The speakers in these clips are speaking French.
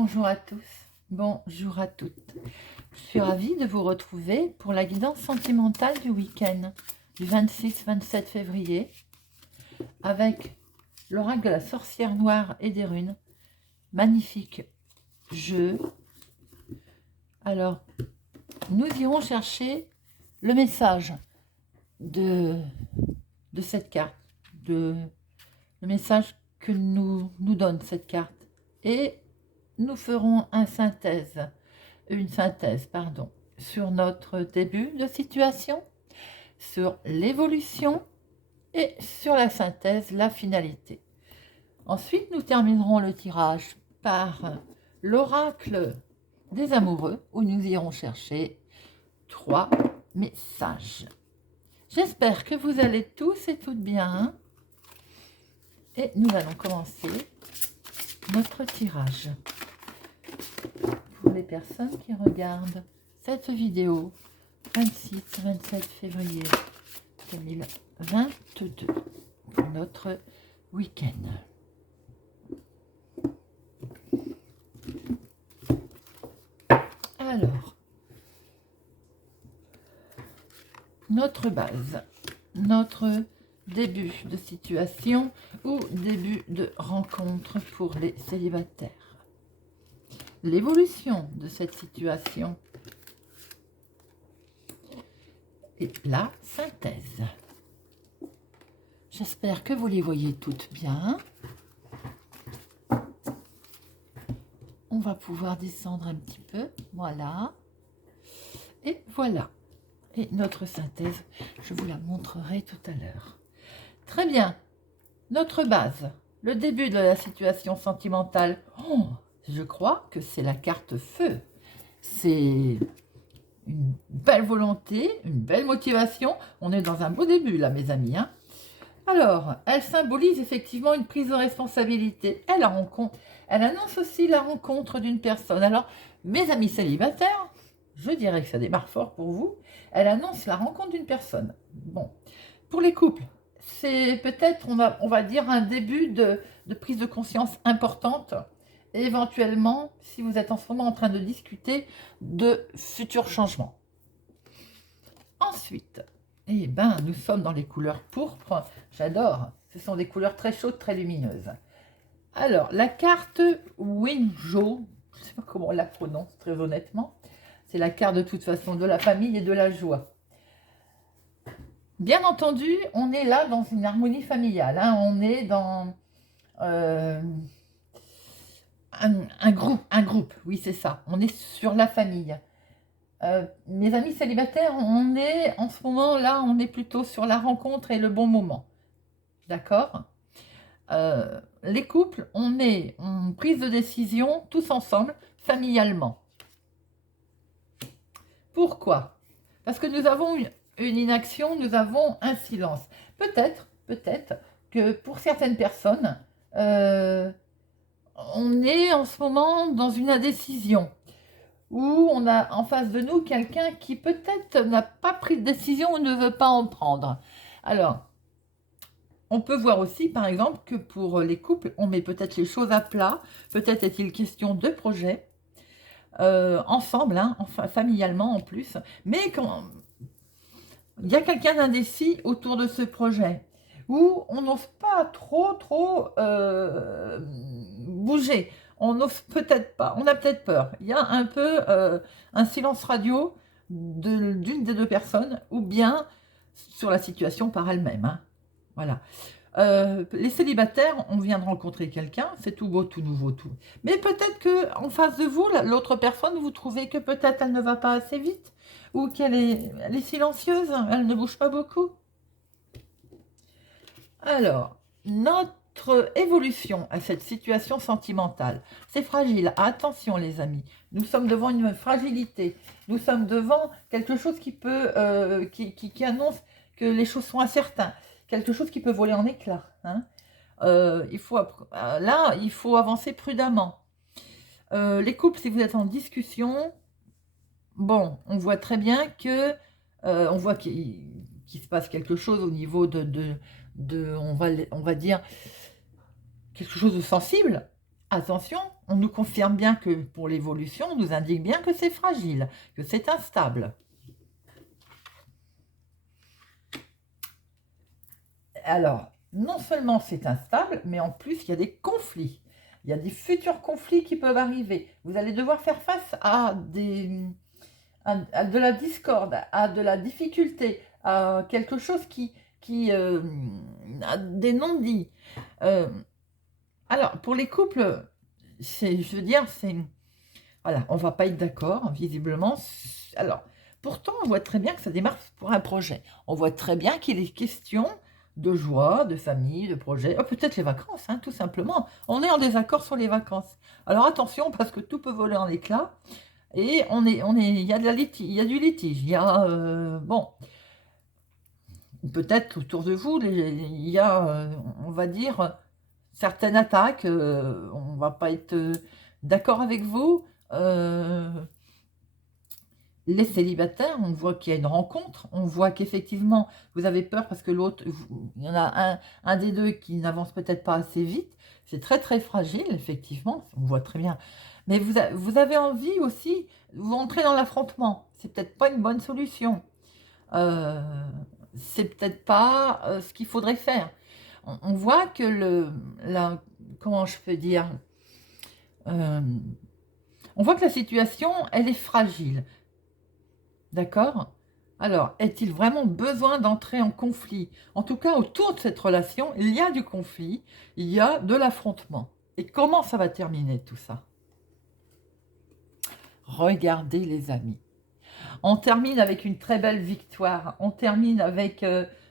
Bonjour à tous, bonjour à toutes. Je suis ravie de vous retrouver pour la guidance sentimentale du week-end du 26-27 février avec l'oracle de la sorcière noire et des runes. Magnifique jeu. Alors, nous irons chercher le message de cette carte, le message que nous donne cette carte. Et nous ferons une synthèse, sur notre début de situation, sur l'évolution et sur la synthèse, la finalité. Ensuite, nous terminerons le tirage par l'oracle des amoureux, où nous irons chercher 3 messages. J'espère que vous allez tous et toutes bien. Et nous allons commencer notre tirage. Pour les personnes qui regardent cette vidéo 26-27 février 2022 pour notre week-end. Alors, notre base, notre début de situation ou début de rencontre pour les célibataires. L'évolution de cette situation et la synthèse. J'espère que vous les voyez toutes bien. On va pouvoir descendre un petit peu, voilà. Et voilà. Et notre synthèse, je vous la montrerai tout à l'heure. Très bien. Notre base, le début de la situation sentimentale. Oh, je crois que c'est la carte feu. C'est une belle volonté, une belle motivation. On est dans un beau début là, mes amis. Hein. Alors, elle symbolise effectivement une prise de responsabilité. Elle annonce aussi la rencontre d'une personne. Alors, mes amis célibataires, je dirais que ça démarre fort pour vous. Elle annonce la rencontre d'une personne. Bon, pour les couples, c'est peut-être, on va dire, un début de prise de conscience importante. Et éventuellement, si vous êtes en ce moment en train de discuter de futurs changements. Ensuite, nous sommes dans les couleurs pourpres. J'adore. Ce sont des couleurs très chaudes, très lumineuses. Alors, la carte Winjo, je ne sais pas comment on la prononce très honnêtement. C'est la carte de toute façon de la famille et de la joie. Bien entendu, on est là dans une harmonie familiale. Hein. On est dans un groupe, oui c'est ça. On est sur la famille. Mes amis célibataires, on est en ce moment-là, on est plutôt sur la rencontre et le bon moment. D'accord ? Les couples, on est en prise de décision tous ensemble, familialement. Pourquoi ? Parce que nous avons une inaction, nous avons un silence. Peut-être que pour certaines personnes, on est en ce moment dans une indécision, où on a en face de nous quelqu'un qui peut-être n'a pas pris de décision ou ne veut pas en prendre. Alors, on peut voir aussi, par exemple, que pour les couples, on met peut-être les choses à plat. Peut-être est-il question de projet, ensemble, hein, enfin, familialement en plus. Mais quand il y a quelqu'un d'indécis autour de ce projet, où on n'ose pas trop bouger. On n'ose peut-être pas, on a peut-être peur. Il y a un peu un silence radio d'une des deux personnes, ou bien sur la situation par elle-même. Hein. Voilà. Les célibataires, on vient de rencontrer quelqu'un, c'est tout beau, tout nouveau, tout. Mais peut-être que en face de vous, l'autre personne, vous trouvez que peut-être elle ne va pas assez vite, ou qu'elle est silencieuse, elle ne bouge pas beaucoup. Alors, notre évolution à cette situation sentimentale, c'est fragile. Attention les amis, nous sommes devant une fragilité. Nous sommes devant quelque chose qui peut, qui annonce que les choses sont incertaines. Quelque chose qui peut voler en éclats. Hein. Il faut avancer prudemment. Les couples, si vous êtes en discussion, bon, on voit très bien que, on voit qu'il se passe quelque chose au niveau on va dire, quelque chose de sensible. attention, on nous confirme bien que pour l'évolution, on nous indique bien que c'est fragile, que c'est instable. Alors, non seulement c'est instable, mais en plus, il y a des conflits. Il y a des futurs conflits qui peuvent arriver. Vous allez devoir faire face à de la discorde, à de la difficulté, à quelque chose a des non-dits. Alors, pour les couples, je veux dire, voilà, on va pas être d'accord, visiblement. Alors, pourtant, on voit très bien que ça démarre pour un projet. On voit très bien qu'il est question de joie, de famille, de projet. Oh, peut-être les vacances, hein, tout simplement. On est en désaccord sur les vacances. Alors attention, parce que tout peut voler en éclats. Et il y a il y a du litige. Il y a, bon, peut-être autour de vous, il y a, on va dire, certaines attaques. On va pas être d'accord avec vous. Les célibataires, on voit qu'il y a une rencontre, on voit qu'effectivement, vous avez peur parce que l'autre, il y en a un des deux qui n'avance peut-être pas assez vite. C'est très très fragile, effectivement, on voit très bien. Mais vous avez envie aussi, vous entrez dans l'affrontement. C'est peut-être pas une bonne solution. Euh, c'est peut-être pas ce qu'il faudrait faire. On voit que comment je peux dire, euh, on voit que la situation, elle est fragile. D'accord? Alors, est-il vraiment besoin d'entrer en conflit? En tout cas, autour de cette relation, il y a du conflit, il y a de l'affrontement. Et comment ça va terminer tout ça? Regardez les amis. On termine avec une très belle victoire. On termine avec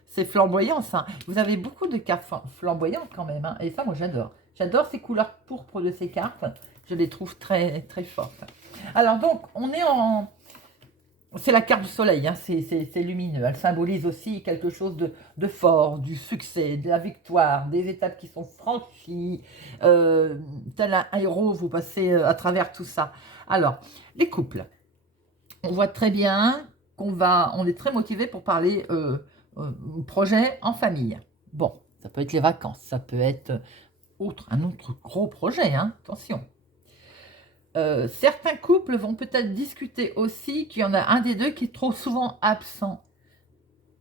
ces flamboyances, hein. Vous avez beaucoup de cartes flamboyantes quand même, hein. Et ça, moi, j'adore. J'adore ces couleurs pourpres de ces cartes. Je les trouve très, très fortes. Alors donc, on est en... C'est la carte du soleil, hein, c'est lumineux. Elle symbolise aussi quelque chose de fort, du succès, de la victoire, des étapes qui sont franchies. Tel un héros, vous passez à travers tout ça. Alors, les couples. On voit très bien on est très motivé pour parler projet en famille. Bon, ça peut être les vacances, ça peut être un autre gros projet, hein, attention. Certains couples vont peut-être discuter aussi qu'il y en a un des deux qui est trop souvent absent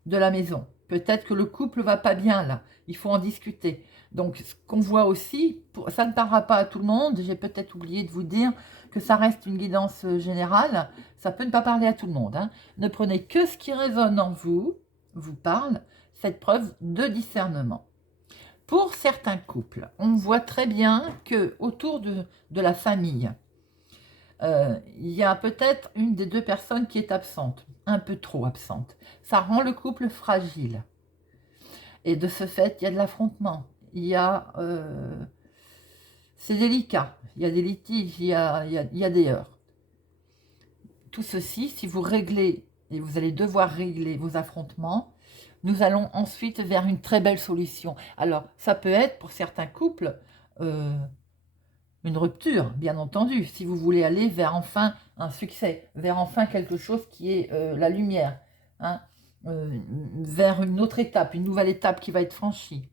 de la maison. Peut-être que le couple va pas bien là, il faut en discuter. Donc ce qu'on voit aussi, ça ne parlera pas à tout le monde, j'ai peut-être oublié de vous dire que ça reste une guidance générale, ça peut ne pas parler à tout le monde, hein. Ne prenez que ce qui résonne en vous parle, faites preuve de discernement. Pour certains couples, on voit très bien que autour de la famille, il y a peut-être une des deux personnes qui est absente, un peu trop absente. Ça rend le couple fragile. Et de ce fait, il y a de l'affrontement. C'est délicat. Il y a des litiges, il y a des heurts. Tout ceci, si vous réglez, et vous allez devoir régler vos affrontements, nous allons ensuite vers une très belle solution. Alors, ça peut être pour certains couples... une rupture, bien entendu, si vous voulez aller vers enfin un succès, vers enfin quelque chose qui est la lumière, hein, vers une autre étape, une nouvelle étape qui va être franchie.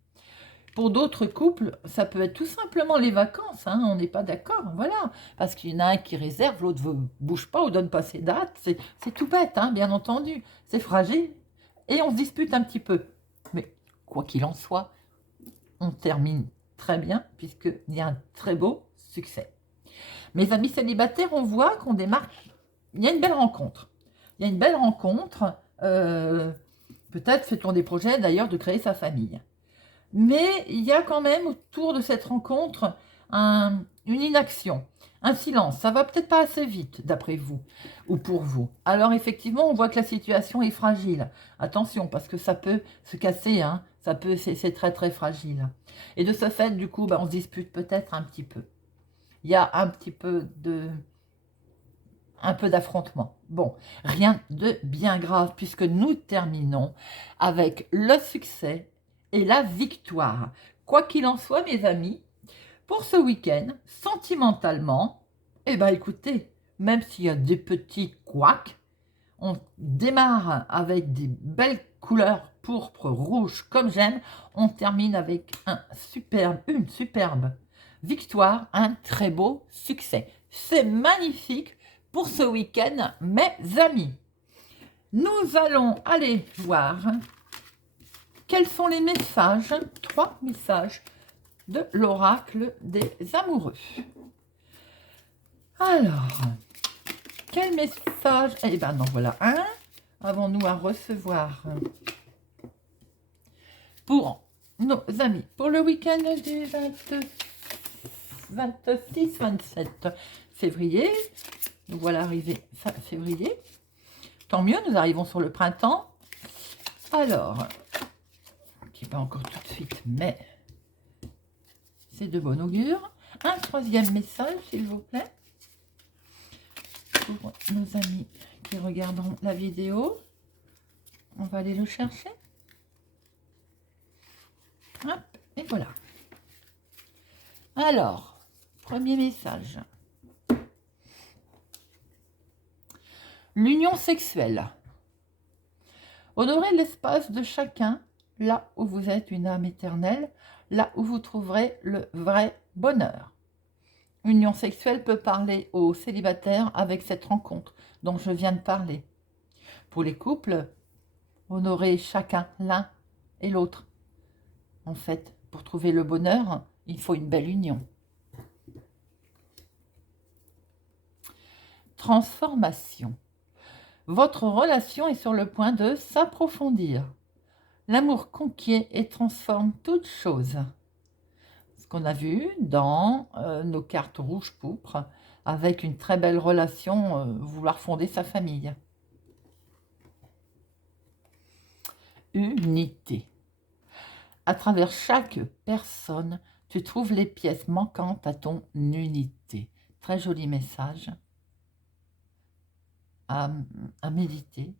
Pour d'autres couples, ça peut être tout simplement les vacances, hein, on n'est pas d'accord, voilà, parce qu'il y en a un qui réserve, l'autre ne bouge pas ou donne pas ses dates, c'est tout bête, hein, bien entendu, c'est fragile, et on se dispute un petit peu. Mais quoi qu'il en soit, on termine très bien, puisqu'il y a un très beau succès. Mes amis célibataires, on voit qu'on démarre, il y a une belle rencontre. Il y a une belle rencontre, peut-être fait-on des projets d'ailleurs de créer sa famille. Mais il y a quand même autour de cette rencontre une inaction, un silence. Ça va peut-être pas assez vite d'après vous ou pour vous. Alors effectivement, on voit que la situation est fragile. Attention, parce que ça peut se casser, hein. C'est très très fragile. Et de ce fait, du coup, on se dispute peut-être un petit peu. Il y a un peu d'affrontement. Bon, rien de bien grave puisque nous terminons avec le succès et la victoire. Quoi qu'il en soit, mes amis, pour ce week-end, sentimentalement, écoutez, même s'il y a des petits couacs, on démarre avec des belles couleurs pourpre, rouge, comme j'aime. On termine avec une superbe victoire, un très beau succès. C'est magnifique pour ce week-end, mes amis. Nous allons aller voir quels sont les messages, 3 messages de l'oracle des amoureux. Alors, quel message? Eh bien non, voilà un. Avons-nous à recevoir pour nos amis pour le week-end du 26-27 février. Nous voilà arrivés fin février. Tant mieux, nous arrivons sur le printemps. Alors, qui n'est pas encore tout de suite, mais c'est de bon augure. Un troisième message, s'il vous plaît, pour nos amis qui regarderont la vidéo. On va aller le chercher. Hop, et voilà. Alors, premier message. L'union sexuelle. Honorez l'espace de chacun, là où vous êtes une âme éternelle, là où vous trouverez le vrai bonheur. Union sexuelle peut parler aux célibataires avec cette rencontre dont je viens de parler. Pour les couples, honorez chacun l'un et l'autre. En fait, pour trouver le bonheur, il faut une belle union. Transformation. Votre relation est sur le point de s'approfondir. L'amour conquiert et transforme toute chose. Ce qu'on a vu dans nos cartes rouge-pourpre, avec une très belle relation, vouloir fonder sa famille. Unité. À travers chaque personne, tu trouves les pièces manquantes à ton unité. Très joli message à méditer.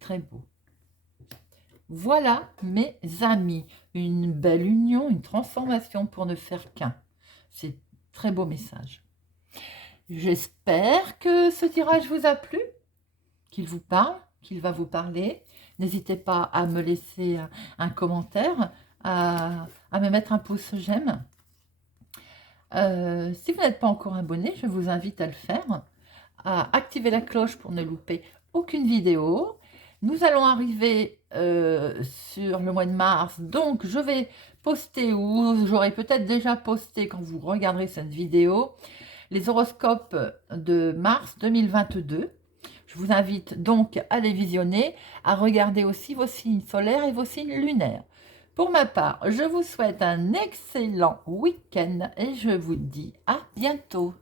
Très beau. Voilà, mes amis, une belle union, une transformation pour ne faire qu'un. C'est très beau message. J'espère que ce tirage vous a plu, qu'il vous parle, qu'il va vous parler. N'hésitez pas à me laisser un commentaire, à me mettre un pouce j'aime. Si vous n'êtes pas encore abonné, je vous invite à le faire, à activer la cloche pour ne louper aucune vidéo. Nous allons arriver sur le mois de mars, donc je vais poster, ou j'aurai peut-être déjà posté quand vous regarderez cette vidéo, les horoscopes de mars 2022. Je vous invite donc à les visionner, à regarder aussi vos signes solaires et vos signes lunaires. Pour ma part, je vous souhaite un excellent week-end et je vous dis à bientôt.